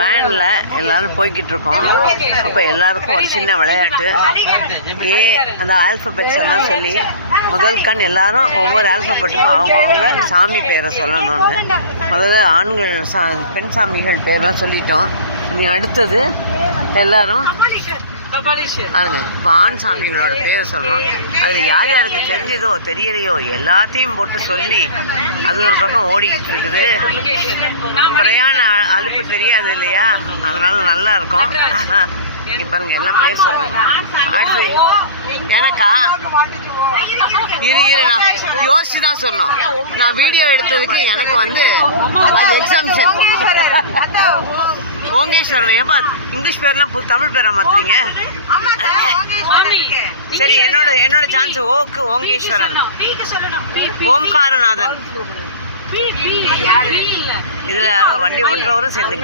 வேன்ல எல்லாரும் போய்கிட்டு இருக்கோம். இப்போ எல்லாருக்கும் ஒரு சின்ன விளையாட்டு. அந்த ஆல்பபெட்ஸ் எல்லாம் சொல்லி முதல் கண் எல்லாரும் ஒவ்வொரு ஆல்பபெட்டும் சாமி பேரை சொல்லணும். முதல்ல ஆண்கள் பெண் சாமிகள் பேர்லாம் சொல்லிட்டோம். இனி அடுத்தது எல்லாரும் ஆண் சாமிகளோட பேரை சொல்லணும். அது யார் யாருக்கு தெரிஞ்சதோ தெரியலையோ எல்லாத்தையும் போட்டு சொல்லி அது ஒரு பக்கம் ஓடிக்கிட்டு இருக்குது. முறையான அழுப்பு தெரியாது இல்லையா, அதனால நல்லா இருக்கும். பாருங்க எல்லாம் பேசுவாங்க. எனக்கா யோசிச்சுதான் சொன்னோம். நான் வீடியோ எடுத்ததுக்கு எனக்கு வந்து எக்ஸாம்ஷன் ஓங்கேஸ்வரன். ஏப்பா இங்கிலீஷ் பேர்லாம் தமிழ் பேரா மாத்துறீங்க? சரி, என்னோட சான்ஸ் ஓக்கு ஓங்கேஸ்வரன் ஓங்காரநாதன். இதுல வண்டி ஓட்டுறவரும் சேர்ந்து